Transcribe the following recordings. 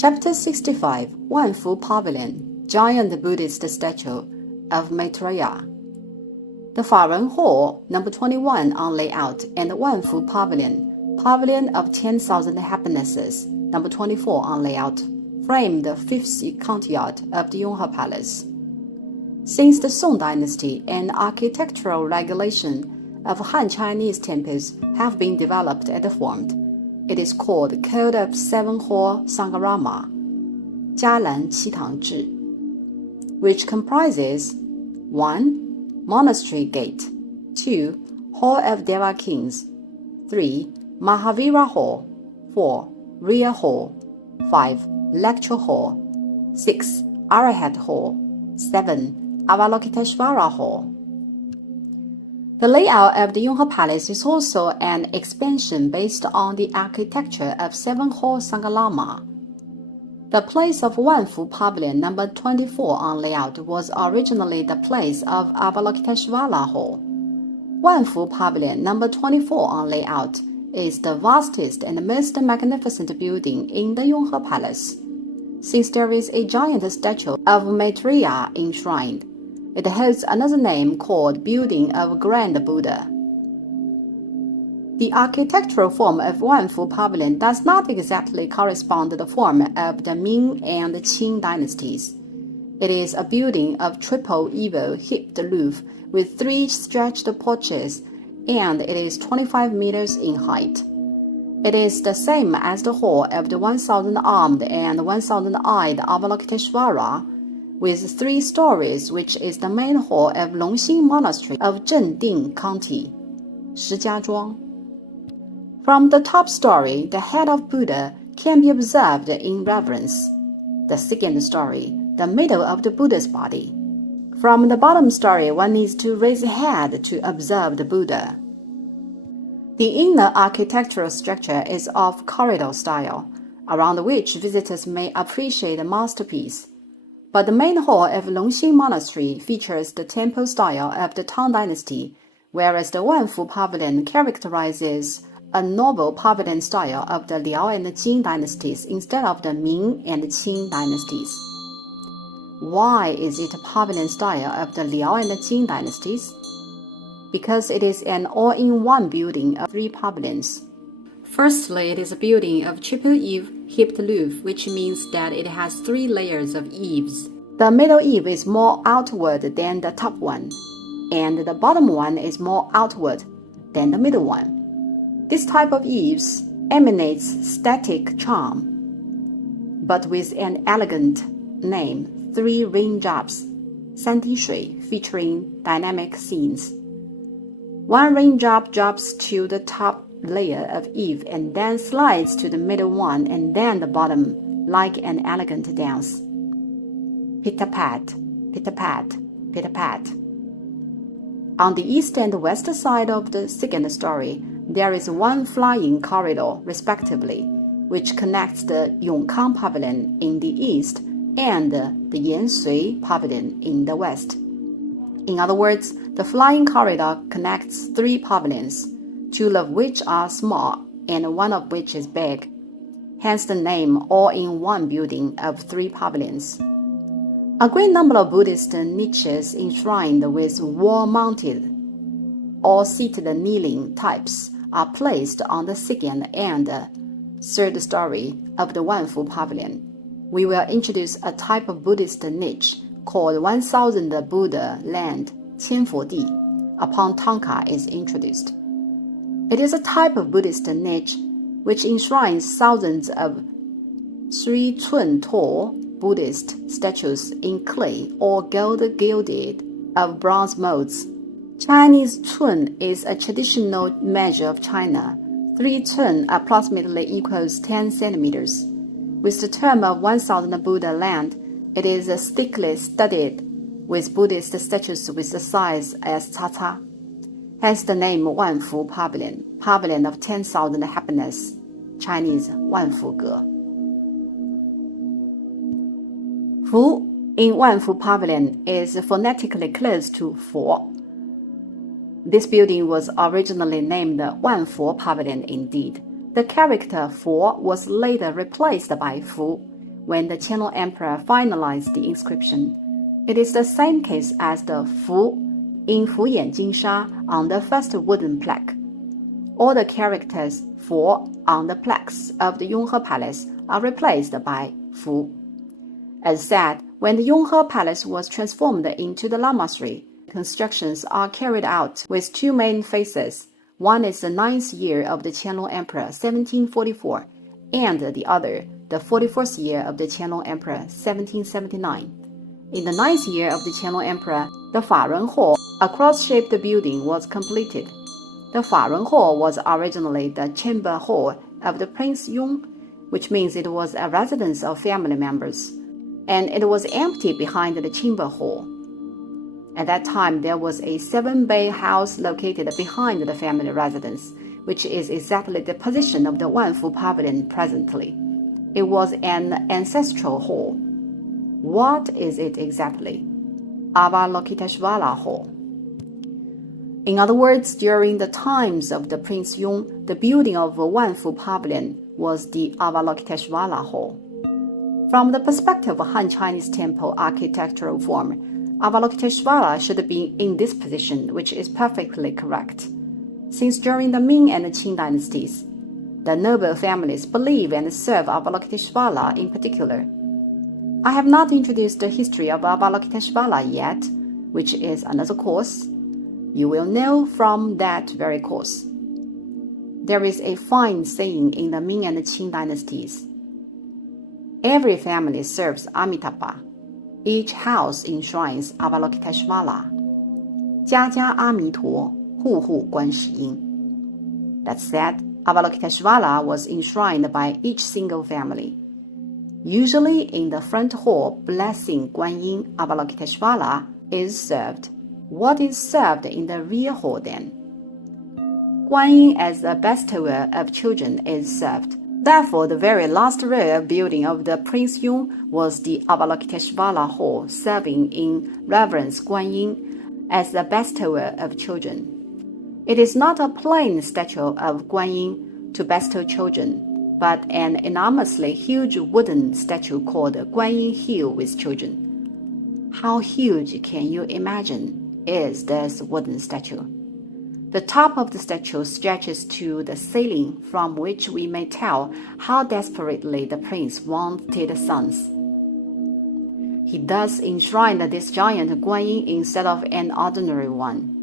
Chapter 65, Wanfu Pavilion, Giant Buddhist Statue of Maitreya. The Faren Hall, number 21 on layout, and Wanfu Pavilion, Pavilion of 10,000 Happinesses, number 24 on layout, frame the fifth courtyard of the Yonghe Palace. Since the Song Dynasty, an architectural regulation of Han Chinese temples have been developed and formed. It is called Code of Seven Hall Sangharama, 嘉兰七堂制, which comprises 1. Monastery Gate, 2. Hall of Deva Kings, 3. Mahavira Hall, 4. Rear Hall, 5. Lecture Hall, 6. Arahat Hall, 7. Avalokiteshvara Hall. The layout of the Yonghe Palace is also an expansion based on the architecture of Seven Hall Sangharama. The place of Wanfu Pavilion number 24 on layout was originally the place of Avalokiteshvara Hall. Wanfu Pavilion number 24 on layout is the vastest and most magnificent building in the Yonghe Palace. Since there is a giant statue of Maitreya enshrined, it holds another name called Building of Grand Buddha. The architectural form of Wanfu Pavilion does not exactly correspond to the form of the Ming and Qing dynasties. It is a building of triple eagle hipped roof with 3 stretched porches, and it is 25 meters in height. It is the same as the hall of the 1,000-armed and 1,000-eyed Avalokiteshvara, with 3 stories, which is the main hall of Longxing Monastery of Zhending County, Shijiazhuang. From the top story, the head of Buddha can be observed in reverence. The second story, the middle of the Buddha's body. From the bottom story, one needs to raise a head to observe the Buddha. The inner architectural structure is of corridor style, around which visitors may appreciate the masterpiece. But the main hall of Longxing Monastery features the temple style of the Tang Dynasty, whereas the Wanfu Pavilion characterizes a noble pavilion style of the Liao and the Jin dynasties instead of the Ming and Qing dynasties. Why is it a pavilion style of the Liao and the Jin dynasties? Because it is an all-in-one building of 3 pavilions. Firstly, it is a building of triple eave hipped roof, which means that it has 3 layers of eaves. The middle eave is more outward than the top one, and the bottom one is more outward than the middle one. This type of eaves emanates static charm, but with an elegant name, 3 raindrops, 三滴水, featuring dynamic scenes. 1 raindrop drops to the top layer of eave and then slides to the middle one and then the bottom, like an elegant dance. Pitter-pat, pitter-pat, pitter-pat. On the east and west side of the second story, there is 1 flying corridor, respectively, which connects the Yongkang Pavilion in the east and the Yansui Pavilion in the west. In other words, the flying corridor connects 3 pavilions, 2 of which are small and 1 of which is big, hence the name all-in-one building of 3 pavilions. A great number of Buddhist niches enshrined with wall-mounted or seated kneeling types are placed on the second and third story of the Wanfu Pavilion. We will introduce a type of Buddhist niche called 1,000 Buddha Land, 千佛地, upon Tanka is introduced. It is a type of Buddhist niche which enshrines thousands of 3 cun tall Buddhist statues in clay or gold gilded of bronze molds. Chinese cun is a traditional measure of China. 3 cun approximately equals 10 centimeters. With the term of 1,000 Buddha Land, it is thickly studded with Buddhist statues with the size as Cha-Cha. Hence the name Wanfu Pavilion, Pavilion of 10,000 Happiness, Chinese Wanfu Ge. Fu in Wanfu Pavilion is phonetically close to Fo. This building was originally named Wanfu Pavilion indeed. The character Fo was later replaced by Fu, when the Qianlong Emperor finalized the inscription. It is the same case as the Fu in Fuyan Jinsha on the first wooden plaque. All the characters Fu on the plaques of the Yonghe Palace are replaced by Fu. As said, when the Yonghe Palace was transformed into the Lamasery, constructions are carried out with two main phases. One is the 9th year of the Qianlong Emperor, 1744, and the other, the 44th year of the Qianlong Emperor, 1779. In the 9th year of the Qianlong Emperor, the Faren Hall, a cross-shaped building, was completed. The Faren Hall was originally the chamber hall of the Prince Yong, which means it was a residence of family members, and it was empty behind the chamber hall. At that time, there was a 7-bay house located behind the family residence, which is exactly the position of the Wanfu Pavilion presently. It was an ancestral hall. What is it exactly? Avalokiteshvara Hall. In other words, during the times of the Prince Yong, the building of Wanfu Pavilion was the Avalokiteshvara Hall. From the perspective of Han Chinese temple architectural form, Avalokiteshvara should be in this position, which is perfectly correct. Since during the Ming and Qing dynasties, the noble families believe and serve Avalokiteshvara in particular. I have not introduced the history of Avalokiteshvara yet, which is another course. You will know from that very course. There is a fine saying in the Ming and Qing dynasties. Every family serves Amitabha. Each house enshrines Avalokiteshvara. 家家阿弥陀，户户观世音. That said, Avalokiteshvara was enshrined by each single family. Usually in the front hall, blessing Guanyin Avalokiteshvara is served. What is served in the rear hall then? Guanyin as the bestower of children is served. Therefore, the very last rear building of the Prince Yong was the Avalokiteshvara Hall, serving in reverence Guanyin as the bestower of children. It is not a plain statue of Guanyin to bestow children, but an enormously huge wooden statue called Guanyin Hill with children. How huge can you imagine is this wooden statue? The top of the statue stretches to the ceiling, from which we may tell how desperately the prince wanted sons. He thus enshrined this giant Guanyin instead of an ordinary one.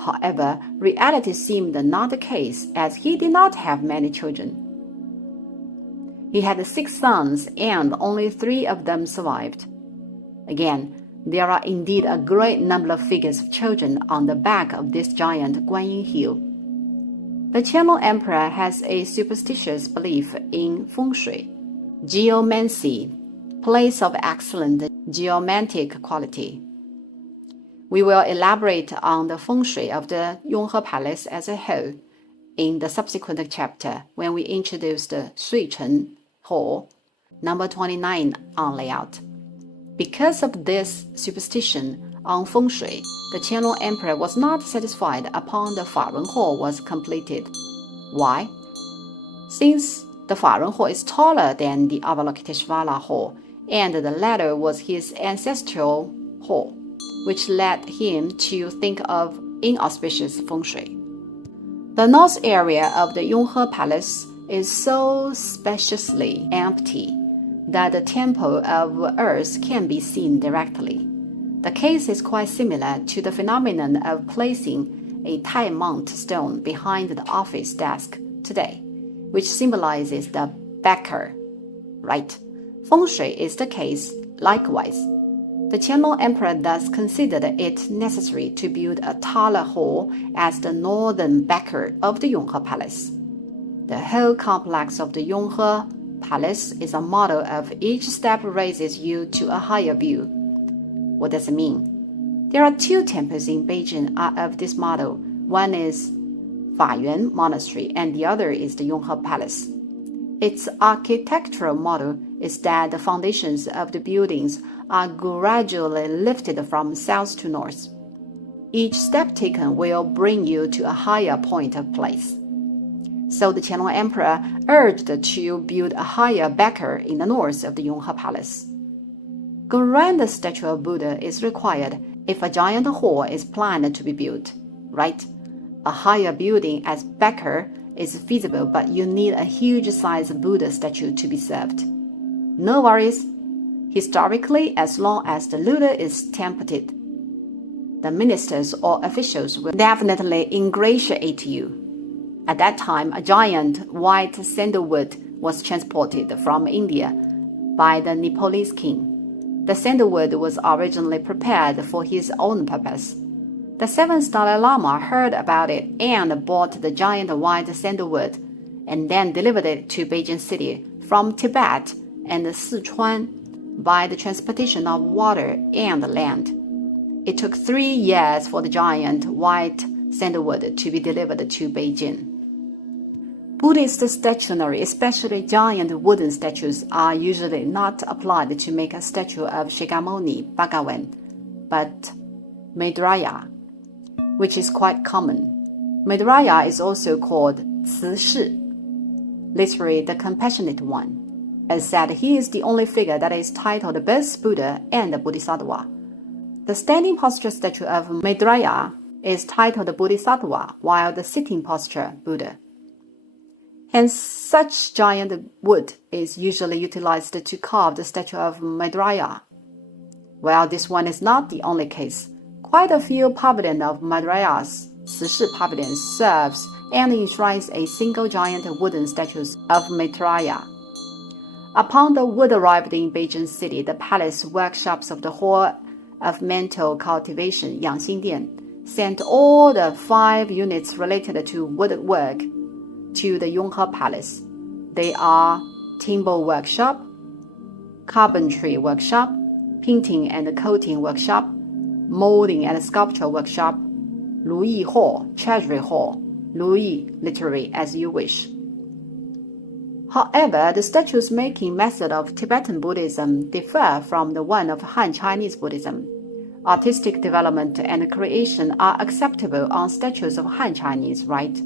However, reality seemed not the case, as he did not have many children. He had 6 sons, and only 3 of them survived. Again, there are indeed a great number of figures of children on the back of this giant Guanyin Hill. The Qianlong Emperor has a superstitious belief in feng shui, geomancy, place of excellent geomantic quality. We will elaborate on the feng shui of the Yonghe Palace as a whole in the subsequent chapter when we introduce the Suichen Hall, number 29 on layout. Because of this superstition on feng shui, the Qianlong Emperor was not satisfied upon the Faren Hall was completed. Why? Since the Faren Hall is taller than the Avalokiteshvara Hall, and the latter was his ancestral hall, which led him to think of inauspicious feng shui. The north area of the Yonghe Palace is so spaciously empty that the temple of earth can be seen directly. The case is quite similar to the phenomenon of placing a Tai Mount stone behind the office desk today, which symbolizes the backer, right? Feng Shui is the case likewise. The Qianlong Emperor thus considered it necessary to build a taller hall as the northern backer of the Yonghe Palace. The whole complex of the Yonghe Palace is a model of each step raises you to a higher view. What does it mean? There are 2 temples in Beijing of this model. One is Fayuan Monastery and the other is the Yonghe Palace. Its architectural model is that the foundations of the buildings are gradually lifted from south to north. Each step taken will bring you to a higher point of place. So the Qianlong Emperor urged to build a higher backer in the north of the Yonghe Palace. Grand statue of Buddha is required if a giant hall is planned to be built, right? A higher building as backer is feasible, but you need a huge-sized Buddha statue to be served. No worries. Historically, as long as the looter is tempted, the ministers or officials will definitely ingratiate you. At that time, a giant white sandalwood was transported from India by the Nepalese king. The sandalwood was originally prepared for his own purpose. The 7th Dalai Lama heard about it and bought the giant white sandalwood and then delivered it to Beijing City from Tibet and Sichuan by the transportation of water and land. It took 3 years for the giant white sandalwood to be delivered to Beijing. Buddhist statuary, especially giant wooden statues, are usually not applied to make a statue of Shakyamuni Bhagavan, but Maitreya, which is quite common. Maitreya is also called 慈氏, literally the compassionate one, as said he is the only figure that is titled both Buddha and Bodhisattva. The standing posture statue of Maitreya is titled Bodhisattva, while the sitting posture Buddha. Hence, such giant wood is usually utilized to carve the statue of Maitreya. Well, this one is not the only case. Quite a few pavilions of Maitreya's 慈氏 pavilion serves and enshrines a single giant wooden statue of Maitreya. Upon the wood arrived in Beijing City, the palace workshops of the Hall of Mental Cultivation, Yanghe, sent all the 5 units related to woodwork to the Yonghe Palace. They are timber workshop, carpentry workshop, painting and coating workshop, molding and sculpture workshop, Luyi Hall, Treasury Hall, Luyi literally as you wish. However, the statues making method of Tibetan Buddhism differ from the one of Han Chinese Buddhism. Artistic development and creation are acceptable on statues of Han Chinese, right?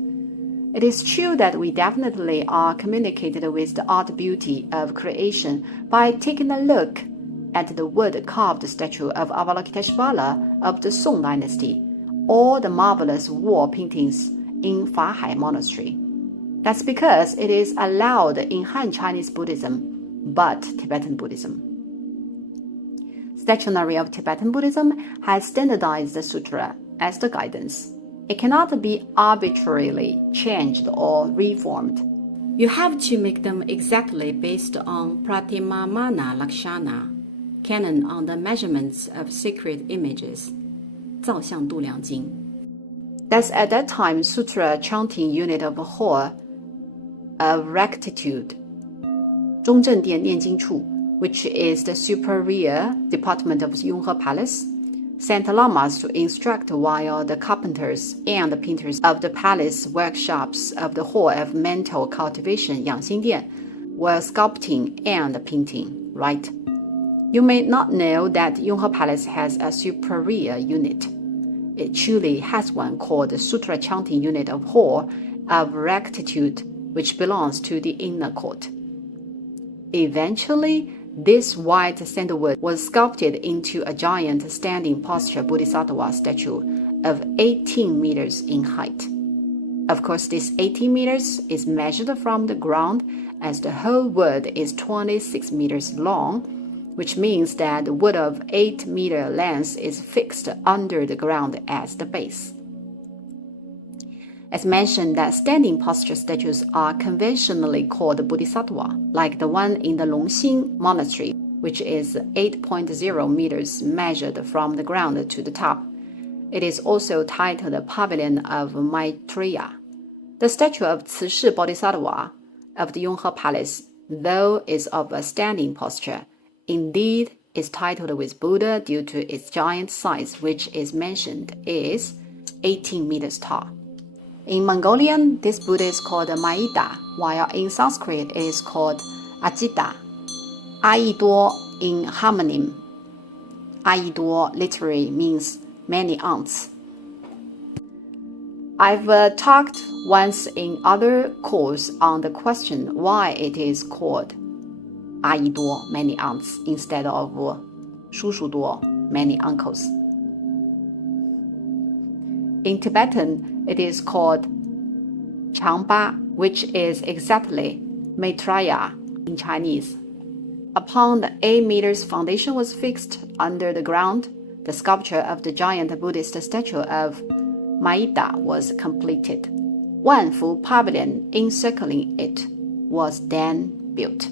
It is true that we definitely are communicated with the art beauty of creation by taking a look at the wood-carved statue of Avalokiteshvara of the Song dynasty, or the marvelous wall paintings in Fahai Monastery. That's because it is allowed in Han Chinese Buddhism, but Tibetan Buddhism. Statuary of Tibetan Buddhism has standardized the sutra as the guidance. It cannot be arbitrarily changed or reformed. You have to make them exactly based on Pratimamana Lakshana, canon on the measurements of sacred images, 造像度量经. That's at that time sutra chanting unit of Hall of Rectitude, 中正殿念经处, which is the superior department of Yonghe Palace, sent lamas to instruct while the carpenters and the painters of the palace workshops of the Hall of Mental Cultivation, Yanghe, were sculpting and painting, right? You may not know that Yonghe Palace has a superior unit. It truly has one called the Sutra Chanting Unit of Hall of Rectitude, which belongs to the inner court. Eventually, this white sandalwood was sculpted into a giant standing posture Bodhisattva statue of 18 meters in height. Of course, this 18 meters is measured from the ground, as the whole wood is 26 meters long, which means that the wood of 8-meter length is fixed under the ground as the base. As mentioned, that standing posture statues are conventionally called Bodhisattva, like the one in the Longxing Monastery, which is 8.0 meters measured from the ground to the top. It is also titled Pavilion of Maitreya. The statue of 慈氏 Bodhisattva of the Yonghe Palace, though is of a standing posture, indeed is titled with Buddha due to its giant size, which is mentioned is 18 meters tall. In Mongolian, this Buddha is called Maida, while in Sanskrit it is called Ajita. Aiduo in homonym. Aiduo literally means many aunts. I've talked once in other course on the question why it is called 阿姨多 many aunts instead of 叔叔多 many uncles. In Tibetan, it is called Changba, which is exactly Maitreya in Chinese. Upon the 8 meters foundation was fixed under the ground, the sculpture of the giant Buddhist statue of Maida was completed. Wanfu pavilion encircling it was then built.